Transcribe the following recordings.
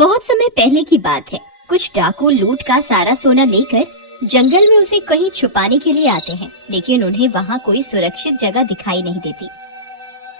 बहुत समय पहले की बात है। कुछ डाकू लूट का सारा सोना लेकर जंगल में उसे कहीं छुपाने के लिए आते हैं, लेकिन उन्हें वहाँ कोई सुरक्षित जगह दिखाई नहीं देती।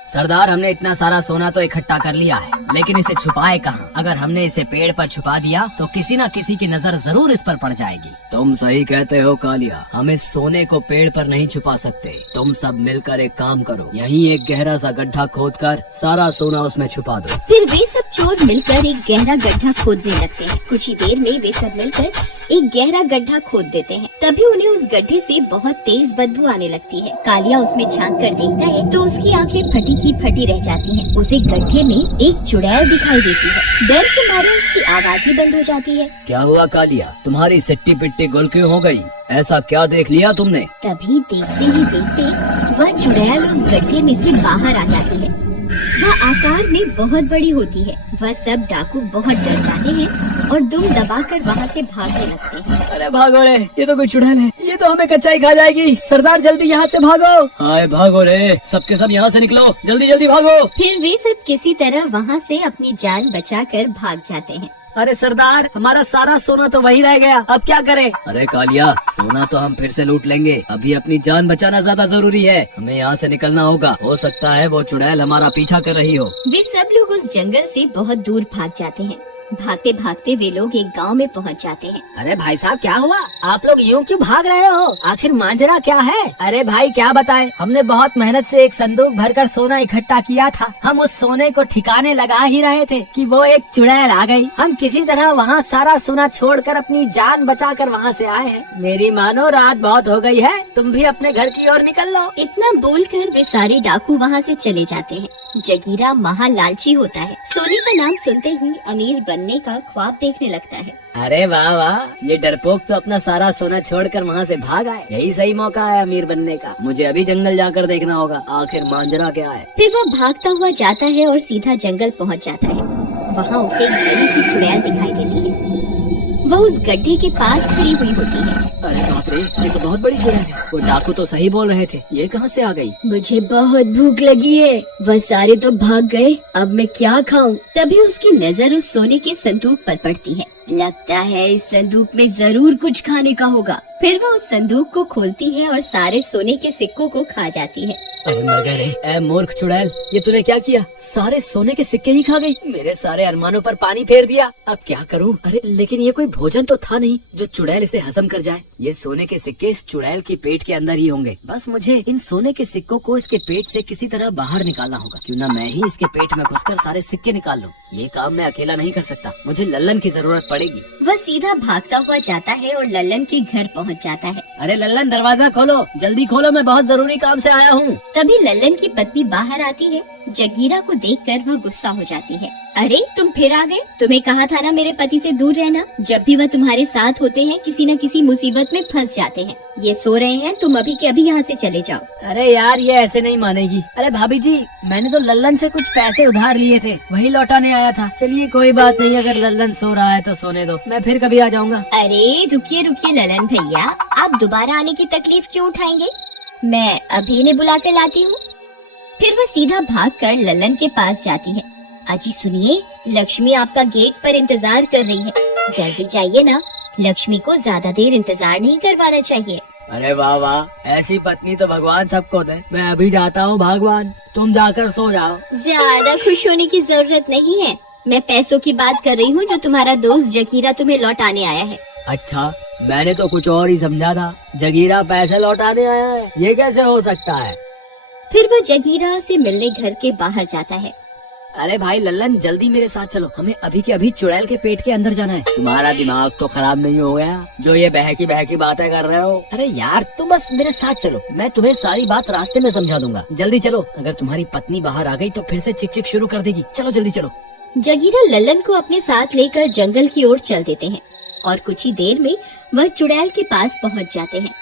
सरदार, हमने इतना सारा सोना तो इकट्ठा कर लिया है, लेकिन इसे छुपाए कहाँ? अगर हमने इसे पेड़ पर छुपा दिया तो किसी न किसी की नजर जरूर इस पर पड़ जाएगी। तुम सही कहते हो कालिया, हम इस सोने को पेड़ पर नहीं छुपा सकते। तुम सब मिलकर एक काम करो, यहीं एक गहरा सा गड्ढा खोदकर सारा सोना उसमें छुपा दो। फिर वे सब चोर मिलकर एक गहरा गड्ढा खोदने लगते हैं। कुछ ही देर में वे सब मिलकर एक गहरा गड्ढा खोद देते हैं। तभी उन्हें उस गड्ढे से बहुत तेज बदबू आने लगती है। कालिया उसमें झांक कर देखता है तो उसकी आंखें फटी की फटी रह जाती हैं। उसे गड्ढे में एक चुड़ैल दिखाई देती है। डर के मारे उसकी आवाज ही बंद हो जाती है। क्या हुआ कालिया, तुम्हारी सिट्टी पिट्टी गुल क्यों हो गई? ऐसा क्या देख लिया तुमने? तभी देखते ही देखते वह चुड़ैल उस गड्ढे में से बाहर आ जाती है। वह आकार में बहुत बड़ी होती है। वह सब डाकू बहुत डर जाते हैं और दुम दबाकर वहाँ से भागने लगते हैं। अरे भागो रे, ये तो कोई चुड़ैल है, ये तो हमें कच्चा ही खा जाएगी। सरदार जल्दी यहाँ से भागो। हाय भागो रे, सबके सब यहाँ से निकलो, जल्दी जल्दी भागो। फिर वे सब किसी तरह वहाँ से अपनी जान बचाकर भाग जाते हैं। अरे सरदार, हमारा सारा सोना तो वहीं रह गया, अब क्या करें? अरे कालिया, सोना तो हम फिर से लूट लेंगे, अभी अपनी जान बचाना ज्यादा जरूरी है। हमें यहाँ से निकलना होगा, हो सकता है वो चुड़ैल हमारा पीछा कर रही हो। वे सब लोग उस जंगल से बहुत दूर भाग जाते हैं। भागते भागते वे लोग एक गांव में पहुंच जाते हैं। अरे भाई साहब, क्या हुआ? आप लोग यूं क्यों भाग रहे हो? आखिर मांजरा क्या है? अरे भाई क्या बताएं, हमने बहुत मेहनत से एक संदूक भरकर सोना इकट्ठा किया था। हम उस सोने को ठिकाने लगा ही रहे थे कि वो एक चुड़ैल आ गई। हम किसी तरह वहाँ सारा सोना छोड़कर अपनी जान बचाकर वहाँ से आए हैं। मेरी मानो रात बहुत हो गई है, तुम भी अपने घर की ओर निकल लो। इतना बोलकर वे सारे डाकू वहाँ से चले जाते हैं। जगीरा महा लालची होता है। सोने का नाम सुनते ही अमीर बनने का ख्वाब देखने लगता है। अरे वाह वाह, ये डरपोक तो अपना सारा सोना छोड़कर वहाँ से भाग आए। यही सही मौका है अमीर बनने का। मुझे अभी जंगल जाकर देखना होगा, आखिर मांजरा क्या है। फिर वह भागता हुआ जाता है और सीधा जंगल पहुँच जाता है। वहाँ उसे एक बड़ी सी चुड़ैल दिखाई देती है। वह उस गड्ढे के पास खड़ी हुई होती है। अरे बाप रे, ये तो बहुत बड़ी चुड़ैल है। वो डाकू तो सही बोल रहे थे, ये कहाँ से आ गई? मुझे बहुत भूख लगी है, वह सारे तो भाग गए, अब मैं क्या खाऊं? तभी उसकी नजर उस सोने के संदूक पर पड़ती है। लगता है इस संदूक में जरूर कुछ खाने का होगा। फिर वह उस संदूक को खोलती है और सारे सोने के सिक्कों को खा जाती है। अरे मर गए रे, ए मूर्ख चुड़ैल, ये तूने क्या किया? सारे सोने के सिक्के ही खा गई, मेरे सारे अरमानों पर पानी फेर दिया। अब क्या करूं? अरे लेकिन ये कोई भोजन तो था नहीं जो चुड़ैल इसे हजम कर जाए। ये सोने के सिक्के इस चुड़ैल के पेट के अंदर ही होंगे। बस मुझे इन सोने के सिक्कों को इसके पेट से किसी तरह बाहर निकालना होगा। क्यों ना मैं ही इसके पेट में घुसकर सारे सिक्के निकाल लूं। ये काम मैं अकेला नहीं कर सकता, मुझे लल्लन की जरूरत पड़ेगी। वह सीधा भागता हुआ जाता है और लल्लन के घर पहुंच जाता है। अरे लल्लन, दरवाजा खोलो, जल्दी खोलो, मैं बहुत जरूरी काम से आया हूँ। तभी लल्लन की पत्नी बाहर आती है। जगीरा को देखकर वह गुस्सा हो जाती है। अरे तुम फिर आ गए, तुम्हें कहा था ना मेरे पति से दूर रहना। जब भी वह तुम्हारे साथ होते हैं किसी न किसी मुसीबत में फंस जाते हैं। ये सो रहे हैं, तुम अभी के अभी यहाँ से चले जाओ। अरे यार, ये ऐसे नहीं मानेगी। अरे भाभी जी, मैंने तो लल्लन से कुछ पैसे उधार लिए थे, वही लौटाने आया था। चलिए कोई बात नहीं, अगर लल्लन सो रहा है तो सोने दो, मैं फिर कभी आ जाऊंगा। अरे रुकिए रुकिए लल्लन भैया, आप दोबारा आने की तकलीफ क्यों उठाएंगे? मैं अभी इन्हें बुला कर लाती हूँ। फिर वह सीधा भागकर लल्लन के पास जाती है। अजी सुनिए, लक्ष्मी आपका गेट पर इंतजार कर रही है, जल्दी जाइए ना। लक्ष्मी को ज्यादा देर इंतजार नहीं करवाना चाहिए। अरे वाह वाह, ऐसी पत्नी तो भगवान सबको दे। मैं अभी जाता हूँ भगवान, तुम जाकर सो जाओ। ज्यादा खुश होने की जरूरत नहीं है, मैं पैसों की बात कर रही हूँ जो तुम्हारा दोस्त जगीरा तुम्हें लौटाने आया है। अच्छा, मैंने तो कुछ और ही समझा था। जगीरा पैसे लौटाने आया है, ये कैसे हो सकता है? फिर वह जगीरा से मिलने घर के बाहर जाता है। अरे भाई लल्लन, जल्दी मेरे साथ चलो, हमें अभी के अभी चुड़ैल के पेट के अंदर जाना है। तुम्हारा दिमाग तो खराब नहीं हो गया जो ये बहकी बहकी बातें कर रहे हो? अरे यार, तुम बस मेरे साथ चलो, मैं तुम्हें सारी बात रास्ते में समझा दूंगा। जल्दी चलो, अगर तुम्हारी पत्नी बाहर आ गई तो फिर से चिक चिक शुरू कर देगी। चलो जल्दी चलो। जगीरा लल्लन को अपने साथ लेकर जंगल की ओर चल देते हैं और कुछ ही देर में वह चुड़ैल के पास पहुंच जाते हैं।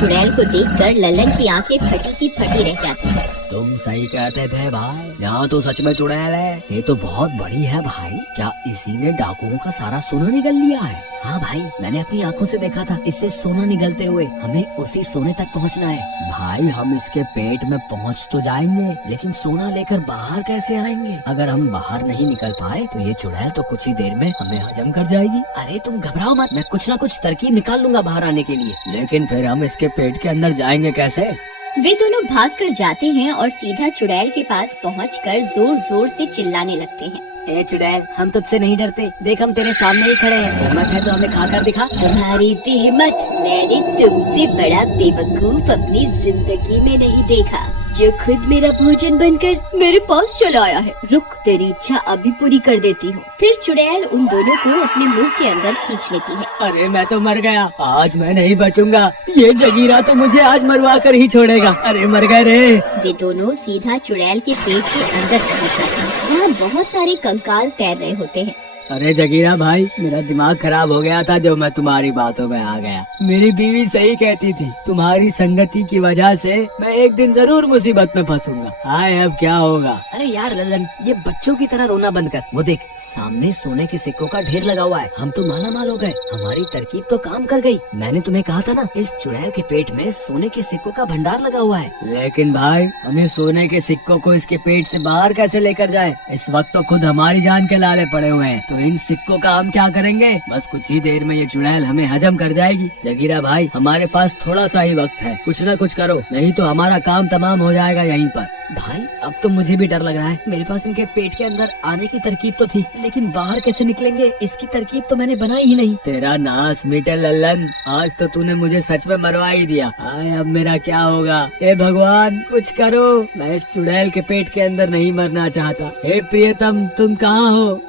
चुड़ैल को देखकर लल्लन की आंखें फटी की फटी रह जाती हैं। तुम सही कहते थे भाई, यहाँ तो सच में चुड़ैल है। ये तो बहुत बड़ी है भाई, क्या इसी ने डाकुओं का सारा सोना निगल लिया है? हाँ भाई, मैंने अपनी आंखों से देखा था इससे सोना निगलते हुए। हमें उसी सोने तक पहुँचना है। भाई हम इसके पेट में पहुँच तो जाएंगे, लेकिन सोना लेकर बाहर कैसे आएंगे? अगर हम बाहर नहीं निकल पाए तो ये चुड़ैल तो कुछ ही देर में हमें हजम कर जाएगी। अरे तुम घबराओ मत, मैं कुछ ना कुछ तरकीब निकाल लूंगा बाहर आने के लिए। लेकिन फिर हम इसके पेट के अंदर जाएंगे कैसे? वे दोनों भाग कर जाते हैं और सीधा चुड़ैल के पास पहुंचकर जोर जोर से चिल्लाने लगते हैं। ए चुड़ैल, हम तुझसे नहीं डरते, देख हम तेरे सामने ही खड़े हैं। हिम्मत है तो हमें खाकर दिखा। तुम्हारी इतनी हिम्मत मैंने तुमसे बड़ा बेवकूफ अपनी जिंदगी में नहीं देखा, जो खुद मेरा भोजन बनकर मेरे पास चला आया है। रुक, तेरी इच्छा अभी पूरी कर देती हूँ। फिर चुड़ैल उन दोनों को अपने मुंह के अंदर खींच लेती है। अरे मैं तो मर गया, आज मैं नहीं बचूंगा। ये जगीरा तो मुझे आज मरवा कर ही छोड़ेगा। अरे मर गए रे। वे दोनों सीधा चुड़ैल के पेट के अंदर पहुँच जाते हैं। वहाँ बहुत सारे कंकाल तैर रहे होते हैं। अरे जगीरा भाई, मेरा दिमाग खराब हो गया था जो मैं तुम्हारी बातों में आ गया। मेरी बीवी सही कहती थी, तुम्हारी संगति की वजह से मैं एक दिन जरूर मुसीबत में फंसूंगा। हाय अब क्या होगा? अरे यार लल्लन, ये बच्चों की तरह रोना बंद कर। वो देख, सामने सोने के सिक्कों का ढेर लगा हुआ है। हम तो माला माल हो गए, हमारी तरकीब तो काम कर गई। मैंने तुम्हें कहा था ना, इस चुड़ैल के पेट में सोने के सिक्कों का भंडार लगा हुआ है। लेकिन भाई, हमें सोने के सिक्कों को इसके पेट से बाहर कैसे लेकर जाए? इस वक्त तो खुद हमारी जान के लाले पड़े हुए हैं। तो इन सिक्कों का हम क्या करेंगे? बस कुछ ही देर में ये चुड़ैल हमें हजम कर जाएगी। जगीरा भाई, हमारे पास थोड़ा सा ही वक्त है, कुछ न कुछ करो, नहीं तो हमारा काम तमाम हो जाएगा यहीं पर। भाई अब तो मुझे भी डर लग रहा है। मेरे पास इनके पेट के अंदर आने की तरकीब तो थी, लेकिन बाहर कैसे निकलेंगे इसकी तरकीब तो मैंने बनाई ही नहीं। तेरा नाश मिटे लल्लन, आज तो तूने मुझे सच में मरवा ही दिया। आए अब मेरा क्या होगा? हे भगवान कुछ करो, मैं इस चुड़ैल के पेट के अंदर नहीं मरना चाहता। हे प्रियतम, तुम कहाँ हो?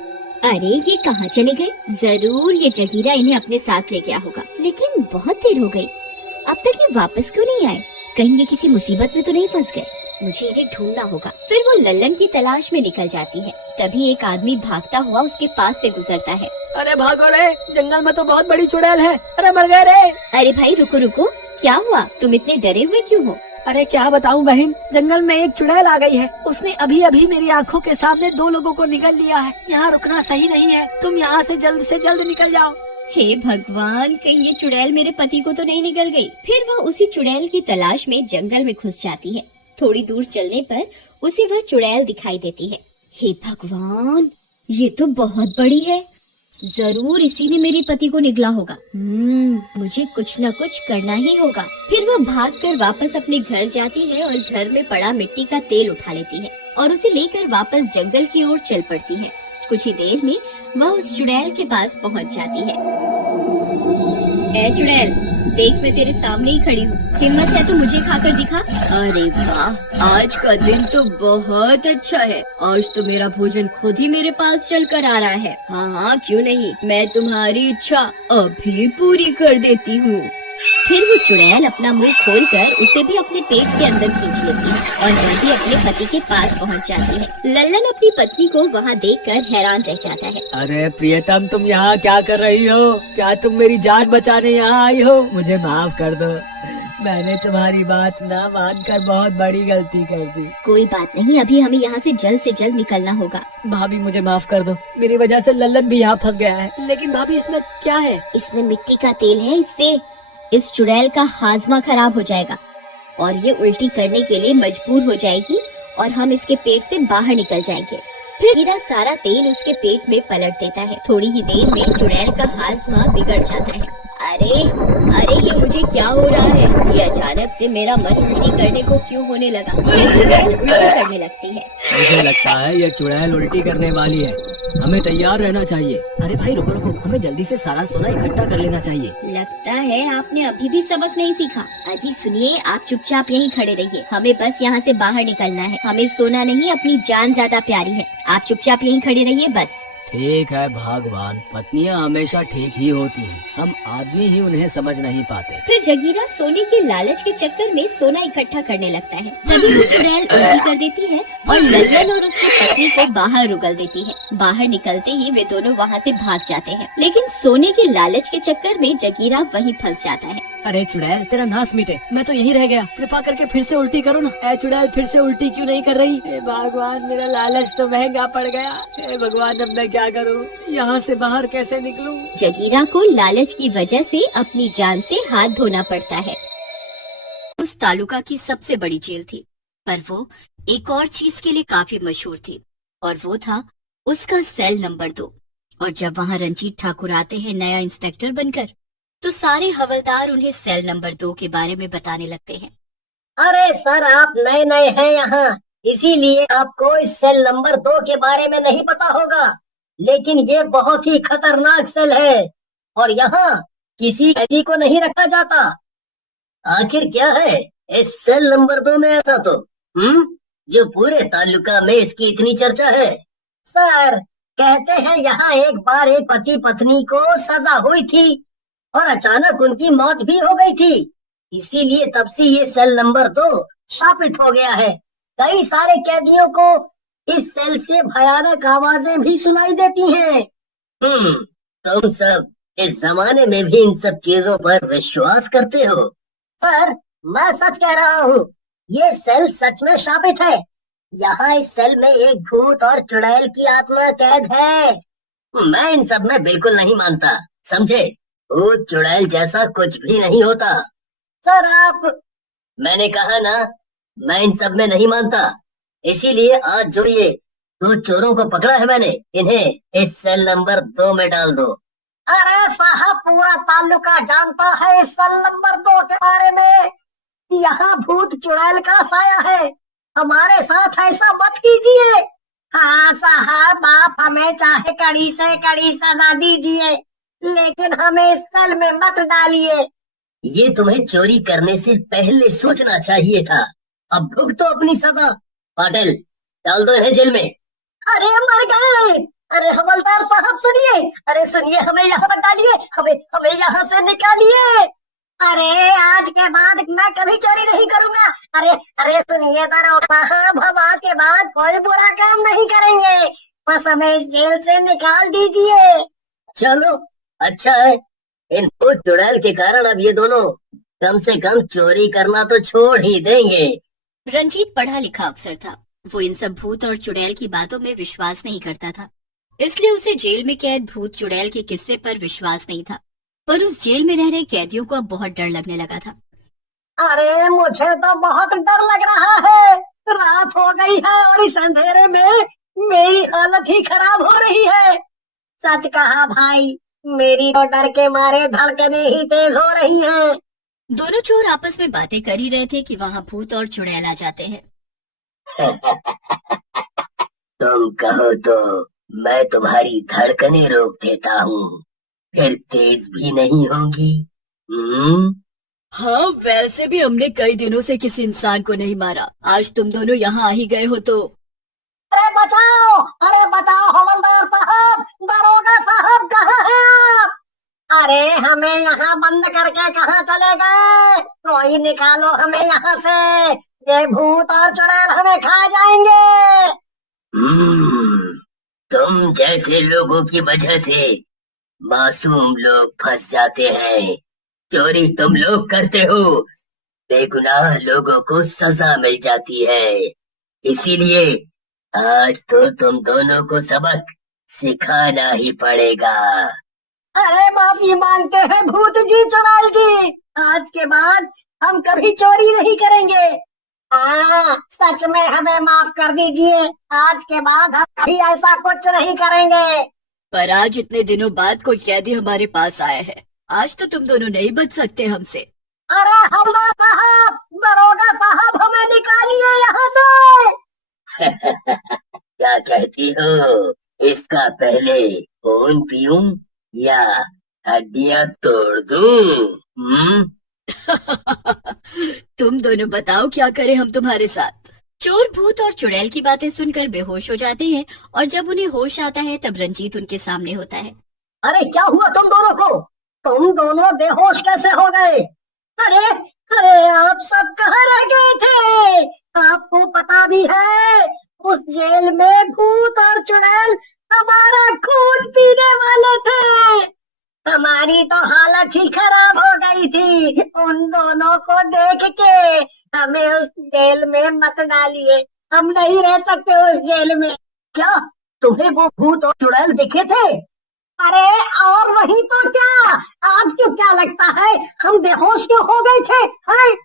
अरे ये कहाँ चले गए? जरूर ये जगीरा इन्हें अपने साथ ले गया होगा, लेकिन बहुत देर हो गई, अब तक ये वापस क्यों नहीं आए? कहीं ये किसी मुसीबत में तो नहीं फंस गए? मुझे इन्हें ढूंढना होगा। फिर वो लल्लन की तलाश में निकल जाती है। तभी एक आदमी भागता हुआ उसके पास से गुजरता है। अरे भागो रे, जंगल में तो बहुत बड़ी चुड़ैल है। अरे मर गए रे। अरे भाई रुको रुको, क्या हुआ? तुम इतने डरे हुए क्यों हो? अरे क्या बताऊं बहन, जंगल में एक चुड़ैल आ गई है। उसने अभी अभी मेरी आंखों के सामने 2 लोगों को निगल लिया है। यहाँ रुकना सही नहीं है, तुम यहाँ से जल्द निकल जाओ। हे भगवान, कहीं ये चुड़ैल मेरे पति को तो नहीं निगल गई। फिर वह उसी चुड़ैल की तलाश में जंगल में घुस जाती है। थोड़ी दूर चलने पर उसे वह चुड़ैल दिखाई देती है। हे भगवान, ये तो बहुत बड़ी है, जरूर इसी ने मेरे पति को निगला होगा। मुझे कुछ न कुछ करना ही होगा। फिर वह भागकर वापस अपने घर जाती है और घर में पड़ा मिट्टी का तेल उठा लेती है और उसे लेकर वापस जंगल की ओर चल पड़ती है। कुछ ही देर में वह उस चुड़ैल के पास पहुंच जाती है। ए चुड़ैल, देख मैं तेरे सामने ही खड़ी हूँ, हिम्मत है तो मुझे खाकर दिखा। अरे वाह, आज का दिन तो बहुत अच्छा है। आज तो मेरा भोजन खुद ही मेरे पास चल कर आ रहा है। हाँ क्यों नहीं, मैं तुम्हारी इच्छा अभी पूरी कर देती हूँ। फिर वो चुड़ैल अपना मुंह खोलकर उसे भी अपने पेट के अंदर खींच लेती है और वह भी अपने पति के पास पहुंच जाती है। लल्लन अपनी पत्नी को वहां देखकर हैरान रह जाता है। अरे प्रियतम, तुम यहाँ क्या कर रही हो? क्या तुम मेरी जान बचाने यहाँ आई हो? मुझे माफ कर दो, मैंने तुम्हारी बात ना मानकर बहुत बड़ी गलती कर दी। कोई बात नहीं, अभी हमें यहाँ से जल्द निकलना होगा। भाभी मुझे माफ कर दो, मेरी वजह से लल्लन भी यहाँ फंस गया है। लेकिन भाभी इसमें क्या है? इसमें मिट्टी का तेल है, इससे इस चुड़ैल का हाजमा खराब हो जाएगा और ये उल्टी करने के लिए मजबूर हो जाएगी और हम इसके पेट से बाहर निकल जाएंगे। फिर गिरा सारा तेल उसके पेट में पलट देता है। थोड़ी ही देर में चुड़ैल का हाजमा बिगड़ जाता है। अरे ये मुझे क्या हो रहा है? ये अचानक से मेरा मन उल्टी करने को क्यों होने लगा? फिर चुड़ैल उल्टी करने लगती है। मुझे लगता है ये चुड़ैल उल्टी करने वाली है, हमें तैयार रहना चाहिए। अरे भाई रुको, हमें जल्दी से सारा सोना इकट्ठा कर लेना चाहिए। लगता है आपने अभी भी सबक नहीं सीखा। अजी सुनिए, आप चुपचाप यहीं खड़े रहिए, हमें बस यहाँ से बाहर निकलना है। हमें सोना नहीं, अपनी जान ज्यादा प्यारी है। आप चुपचाप यहीं खड़े रहिए बस। ठीक है भगवान, पत्नियां हमेशा ठीक ही होती हैं, हम आदमी ही उन्हें समझ नहीं पाते। फिर जगीरा सोने के लालच के चक्कर में सोना इकट्ठा करने लगता है। तभी वो चुड़ैल उल्टी कर देती है और लल्लन और उसकी पत्नी को बाहर उगल देती है। बाहर निकलते ही वे दोनों वहाँ से भाग जाते हैं, लेकिन सोने के लालच के चक्कर में जगीरा वहीं फंस जाता है। अरे चुड़ैल, तेरा नाश मिटे, मैं तो यहीं रह गया। कृपा करके फिर से उल्टी करो ना। ए चुड़ैल, फिर से उल्टी क्यों नहीं कर रही? हे भगवान, मेरा लालच तो महंगा पड़ गया। हे भगवान, अब मैं क्या करूं? यहाँ से बाहर कैसे निकलूं? जगीरा को लालच की वजह से अपनी जान से हाथ धोना पड़ता है। उस तालुका की सबसे बड़ी जेल थी, पर वो एक और चीज के लिए काफी मशहूर थी, और वो था उसका सेल नंबर 2। और जब वहाँ रंजीत ठाकुर आते हैं नया इंस्पेक्टर बनकर, तो सारे हवलदार उन्हें सेल नंबर 2 के बारे में बताने लगते हैं। अरे सर, आप नए नए हैं यहाँ, इसीलिए आपको इस सेल नंबर 2 के बारे में नहीं पता होगा। लेकिन ये बहुत ही खतरनाक सेल है और यहाँ किसी कैदी को नहीं रखा जाता। आखिर क्या है इस सेल नंबर 2 में ऐसा तो जो पूरे तालुका में इसकी इतनी चर्चा है? सर, कहते हैं यहाँ एक बार एक पति पत्नी को सजा हुई थी और अचानक उनकी मौत भी हो गई थी। इसीलिए तब से ये सेल नंबर 2 शापित हो गया है। कई सारे कैदियों को इस सेल से भयानक आवाजें भी सुनाई देती हैं। तुम सब इस जमाने में भी इन सब चीजों पर विश्वास करते हो? सर, मैं सच कह रहा हूँ, ये सेल सच में शापित है। यहाँ इस सेल में एक भूत और चुड़ैल की आत्मा कैद है। मैं इन सब में बिल्कुल नहीं मानता, समझे? भूत चुड़ैल जैसा कुछ भी नहीं होता। सर मैंने कहा ना, मैं इन सब में नहीं मानता। इसीलिए आज जो ये 2 चोरों को पकड़ा है मैंने, इन्हें इस सेल नंबर 2 में डाल दो। अरे साहब, पूरा तालुका जानता है इस सेल नंबर 2 के बारे में। यहाँ भूत चुड़ैल का साया है। हमारे साथ ऐसा मत कीजिए। हाँ साहब, आप हमें चाहे कड़ी से कड़ी सजा दीजिए, लेकिन हमें इस सेल में मत डालिए। ये तुम्हें चोरी करने से पहले सोचना चाहिए था। अब भुगतो अपनी सजा। पाटिल, डाल दो इन्हें जेल में। अरे मर गए। अरे हवलदार साहब सुनिए, अरे सुनिए, हमें यहाँ मत डालिए, हमें यहाँ से निकालिए। अरे आज के बाद मैं कभी चोरी नहीं करूँगा। अरे सुनिए दरोगा साहब, हम आज के बाद कोई बुरा काम नहीं करेंगे, बस हमें इस जेल से निकाल दीजिए। चलो अच्छा है, इन भूत चुड़ैल के कारण अब ये दोनों कम से कम चोरी करना तो छोड़ ही देंगे। रंजीत पढ़ा लिखा अफसर था। वो इन सब भूत और चुड़ैल की बातों में विश्वास नहीं करता था, इसलिए उसे जेल में कैद भूत चुड़ैल के किस्से पर विश्वास नहीं था। पर उस जेल में रह रहे कैदियों को अब बहुत डर लगने लगा था। अरे मुझे तो बहुत डर लग रहा है। रात हो गई है और इस अंधेरे में मेरी हालत ही खराब हो रही है। सच कहा भाई, मेरी तो डर के मारे धड़कनें ही तेज हो रही हैं। दोनों चोर आपस में बातें कर ही रहे थे कि वहाँ भूत और चुड़ैल आ जाते हैं। तुम कहो तो मैं तुम्हारी धड़कनें रोक देता हूँ, फिर तेज भी नहीं होगी। हाँ, वैसे भी हमने कई दिनों से किसी इंसान को नहीं मारा। आज तुम दोनों यहाँ आ ही गए हो तो। अरे बचाओ, अरे बचाओ हवलदार साहब, दरोगा साहब, कहाँ हैं आप? अरे हमें यहाँ बंद करके कहाँ चले गए? कोई निकालो हमें यहाँ से, ये भूत और चुड़ैल हमें खा जाएंगे। तुम जैसे लोगों की वजह से मासूम लोग फंस जाते हैं। चोरी तुम लोग करते हो, बेगुनाह लोगों को सजा मिल जाती है। इसीलिए आज तो तुम दोनों को सबक सिखाना ही पड़ेगा। अरे माफी मांगते हैं भूत जी, चुड़ैल जी, आज के बाद हम कभी चोरी नहीं करेंगे। हाँ, सच में हमें माफ कर दीजिए, आज के बाद हम कभी ऐसा कुछ नहीं करेंगे। पर आज इतने दिनों बाद कोई कैदी हमारे पास आया है, आज तो तुम दोनों नहीं बच सकते हमसे। अरे हवलदार साहब, दरोगा साहब, हमें निकालिए यहाँ से। क्या कहती हो? इसका पहले खून पीऊं या हड्डियां तोड़ दूं? तुम दोनों बताओ क्या करें हम तुम्हारे साथ। चोर भूत और चुड़ैल की बातें सुनकर बेहोश हो जाते हैं और जब उन्हें होश आता है तब रंजीत उनके सामने होता है। अरे क्या हुआ तुम दोनों को? तुम दोनों बेहोश कैसे हो गए? अरे अरे आप सब कहाँ रह गए थे? आपको पता भी है उस जेल में भूत और चुड़ैल हमारा खून पीने वाले थे। हमारी तो हालत ही खराब हो गई थी उन दोनों को देख के। हमें उस जेल में मत डालिए, हम नहीं रह सकते उस जेल में। क्या तुम्हें वो भूत और चुड़ैल दिखे थे? अरे और नहीं तो क्या, आपको क्या लगता है हम बेहोश क्यों हो गए थे? हैं?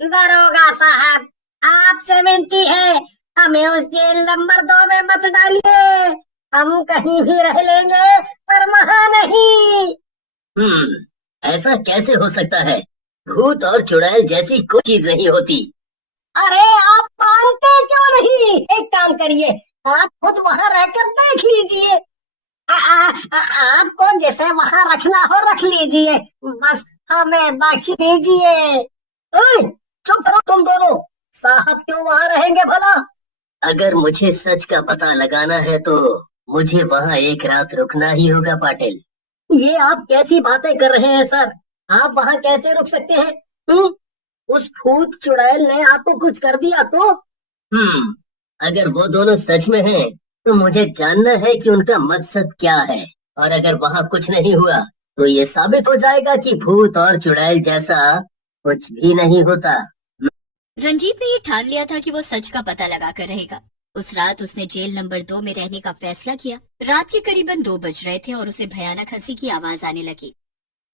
दरोगा साहब, आपसे विनती है, हमें उस जेल नंबर 2 में मत डालिए। हम कहीं भी रह लेंगे पर वहां नहीं। ऐसा कैसे हो सकता है? भूत और चुड़ैल जैसी कोई चीज नहीं होती। अरे आप मानते क्यों नहीं? एक काम करिए, आप खुद वहां रहकर देख लीजिए। आपको जैसे वहां रखना हो रख लीजिए, बस हमें बख्श दीजिए। ओए, चुप रहो तुम दोनों, साहब क्यों वहां रहेंगे भला? अगर मुझे सच का पता लगाना है तो मुझे वहां एक रात रुकना ही होगा पाटिल। ये आप कैसी बातें कर रहे हैं सर? आप वहां कैसे रुक सकते हैं? उस भूत चुड़ैल ने आपको कुछ कर दिया तो? अगर वो दोनों सच में हैं, तो मुझे जानना है कि उनका मकसद क्या है। और अगर वहां कुछ नहीं हुआ तो ये साबित हो जाएगा कि भूत और चुड़ैल जैसा कुछ भी नहीं होता। रंजीत ने ये ठान लिया था कि वो सच का पता लगा कर रहेगा। उस रात उसने जेल नंबर 2 में रहने का फैसला किया। रात के करीबन 2 बज रहे थे और उसे भयानक हंसी की आवाज आने लगी।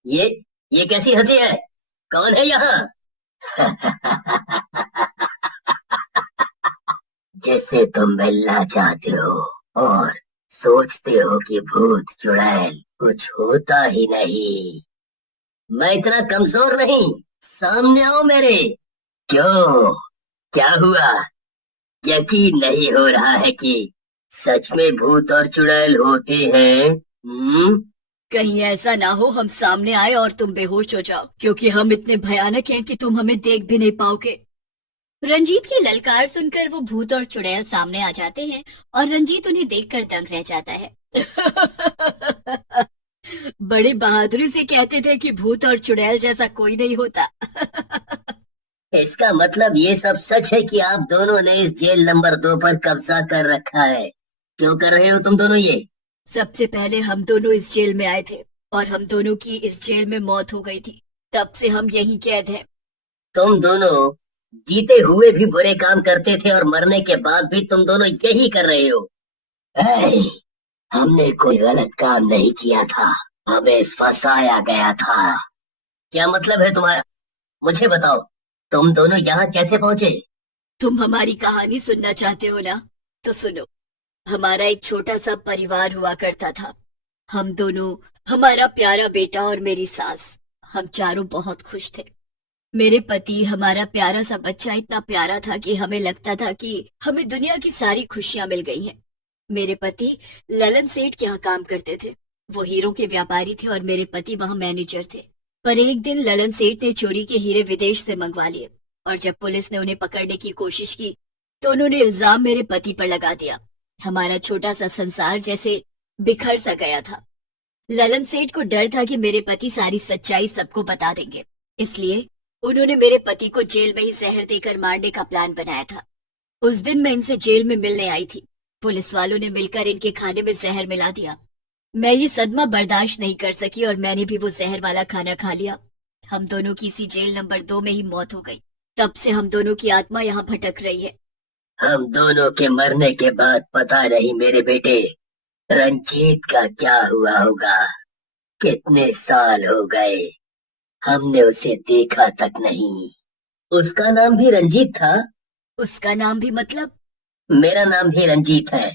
ये कैसी हंसी है? कौन है यहाँ? जिससे तुम मिलना चाहते हो और सोचते हो कि भूत चुड़ैल कुछ होता ही नहीं। मैं इतना कमजोर नहीं, सामने आओ मेरे। क्यों, क्या हुआ? यकीन नहीं हो रहा है कि सच में भूत और चुड़ैल होते हैं? कहीं ऐसा ना हो हम सामने आए और तुम बेहोश हो जाओ, क्योंकि हम इतने भयानक हैं कि तुम हमें देख भी नहीं पाओगे। रंजीत की ललकार सुनकर वो भूत और चुड़ैल सामने आ जाते हैं और रंजीत उन्हें देखकर दंग रह जाता है। बड़ी बहादुरी से कहते थे कि भूत और चुड़ैल जैसा कोई नहीं होता। इसका मतलब ये सब सच है कि आप दोनों ने इस जेल नंबर 2 पर कब्जा कर रखा है। क्यों कर रहे हो तुम दोनों ये? सबसे पहले हम दोनों इस जेल में आए थे और हम दोनों की इस जेल में मौत हो गई थी। तब से हम यहीं कैद हैं। तुम दोनों जीते हुए भी बुरे काम करते थे और मरने के बाद भी तुम दोनों यही कर रहे हो। हमने कोई गलत काम नहीं किया था, हमें फंसाया गया था। क्या मतलब है तुम्हारा? मुझे बताओ, तुम दोनों यहाँ कैसे पहुँचे? तुम हमारी कहानी सुनना चाहते हो ना? तो सुनो। हमारा एक छोटा सा परिवार हुआ करता था। हम दोनों, हमारा प्यारा बेटा और मेरी सास, हम चारों बहुत खुश थे। मेरे पति, हमारा प्यारा सा बच्चा इतना प्यारा था कि हमें लगता था कि हमें दुनिया की सारी खुशियां मिल गई हैं। मेरे पति ललन सेठ के यहाँ काम करते थे। वो हीरों के व्यापारी थे और मेरे पति वहाँ मैनेजर थे। पर एक दिन ललन सेठ ने चोरी के हीरे विदेश से मंगवा लिए और जब पुलिस ने उन्हें पकड़ने की कोशिश की तो उन्होंने इल्जाम मेरे पति पर लगा दिया। हमारा छोटा सा संसार जैसे बिखर सा गया था। ललन सेठ को डर था कि मेरे पति सारी सच्चाई सबको बता देंगे, इसलिए उन्होंने मेरे पति को जेल में ही जहर देकर मारने का प्लान बनाया था। उस दिन मैं इनसे जेल में मिलने आई थी। पुलिस वालों ने मिलकर इनके खाने में जहर मिला दिया। मैं ये सदमा बर्दाश्त नहीं कर सकी और मैंने भी वो जहर वाला खाना खा लिया। हम दोनों की इसी जेल नंबर 2 में ही मौत हो गई। तब से हम दोनों की आत्मा यहाँ भटक रही है। हम दोनों के मरने के बाद पता नहीं मेरे बेटे रंजीत का क्या हुआ होगा। कितने साल हो गए, हमने उसे देखा तक नहीं। उसका नाम भी रंजीत था? उसका नाम भी मतलब? मेरा नाम भी रंजीत है।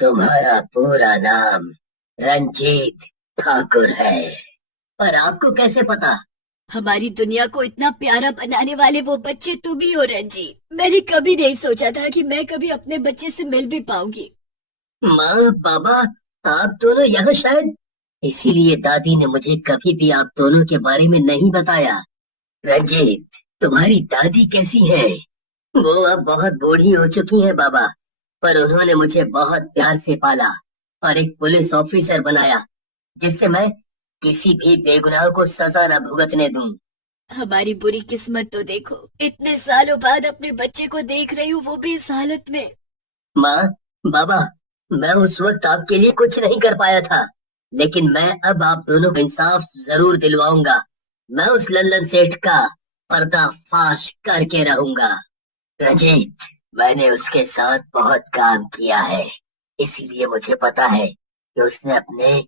तुम्हारा पूरा नाम रंजीत ठाकुर है। पर आपको कैसे पता? हमारी दुनिया को इतना प्यारा बनाने वाले वो बच्चे तुम ही हो रंजीत। मैंने कभी नहीं सोचा था कि मैं कभी अपने बच्चे से मिल भी पाऊंगी। माँ, बाबा, आप दोनों यहाँ शायद, इसीलिए दादी ने मुझे कभी भी आप दोनों के बारे में नहीं बताया। रंजीत, तुम्हारी दादी कैसी है? वो अब बहुत बूढ़ी हो चुकी हैं बाबा, पर उन्होंने मुझे बहुत प्यार से पाला और एक पुलिस ऑफिसर बनाया, जिससे मैं किसी भी बेगुनाह को सजा न भुगतने दूं। हमारी बुरी किस्मत तो देखो, इतने सालों बाद अपने बच्चे को देख रही हूँ, वो भी इस हालत में। माँ, बाबा, मैं उस वक्त आपके लिए कुछ नहीं कर पाया था, लेकिन मैं अब आप दोनों को इंसाफ जरूर दिलवाऊंगा। मैं उस लल्लन सेठ का पर्दाफाश करके रहूंगा। रंजीत, मैंने उसके साथ बहुत काम किया है, इसलिए मुझे पता है कि उसने अपने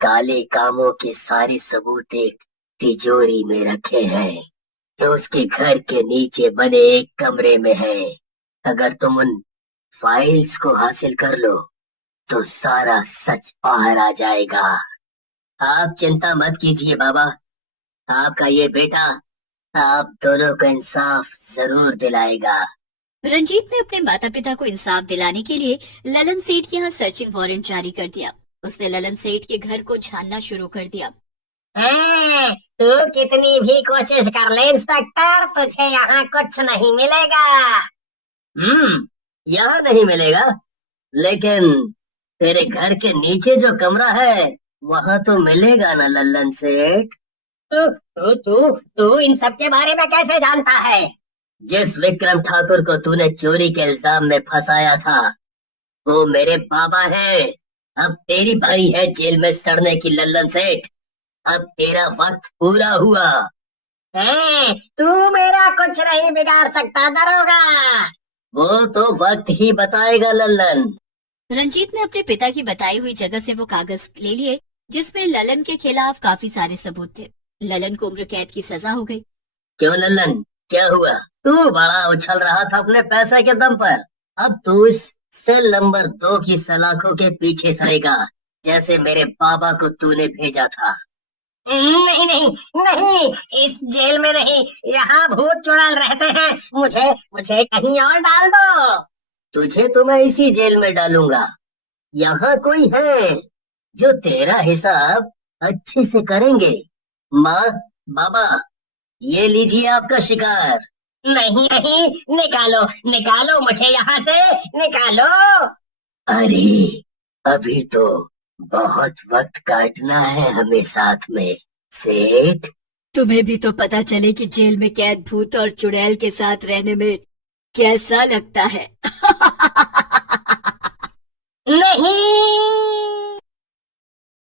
काले कामों के सारे सबूत एक तिजोरी में रखे हैं, जो उसके घर के नीचे बने एक कमरे में है। अगर तुम उन फाइल्स को हासिल कर लो तो सारा सच बाहर आ जाएगा। आप चिंता मत कीजिए बाबा, आपका ये बेटा आप दोनों को इंसाफ जरूर दिलाएगा। रंजीत ने अपने माता पिता को इंसाफ दिलाने के लिए ललन सेठ के यहाँ सर्चिंग वारंट जारी कर दिया। उसने ललन सेठ के घर को छानना शुरू कर दिया। तू कितनी भी कोशिश कर ले इंस्पेक्टर, तुझे यहाँ कुछ नहीं मिलेगा। यहाँ नहीं मिलेगा, लेकिन तेरे घर के नीचे जो कमरा है वहाँ तो मिलेगा ना लल्लन सेठ। तू इन सब के बारे में कैसे जानता है? जिस विक्रम ठाकुर को तूने चोरी के इल्जाम में फंसाया था वो मेरे बाबा हैं। अब तेरी बारी है जेल में सड़ने की लल्लन सेठ। अब तेरा वक्त पूरा हुआ। तू मेरा कुछ नहीं बिगाड़ सकता दरोगा। वो तो वक्त ही बताएगा लल्लन। रंजीत ने अपने पिता की बताई हुई जगह से वो कागज ले लिए जिसमें ललन के खिलाफ काफी सारे सबूत थे। ललन को उम्र कैद की सजा हो गई। क्यों लल्लन, क्या हुआ? तू बड़ा उछल रहा था अपने पैसे के दम पर। अब तू इस सेल नंबर 2 की सलाखों के पीछे सड़ेगा, जैसे मेरे बाबा को तूने भेजा था। नहीं नहीं नहीं, इस जेल में नहीं, यहाँ भूत चुड़ैल रहते हैं। मुझे कहीं और डाल दो। तुझे तो मैं इसी जेल में डालूंगा। यहाँ कोई है जो तेरा हिसाब अच्छे से करेंगे। माँ, बाबा, ये लीजिए आपका शिकार। नहीं नहीं, निकालो निकालो मुझे यहाँ से, निकालो। अरे अभी तो बहुत वक्त काटना है हमें साथ में सेठ। तुम्हें भी तो पता चले कि जेल में कैद भूत और चुड़ैल के साथ रहने में कैसा लगता है। नहीं।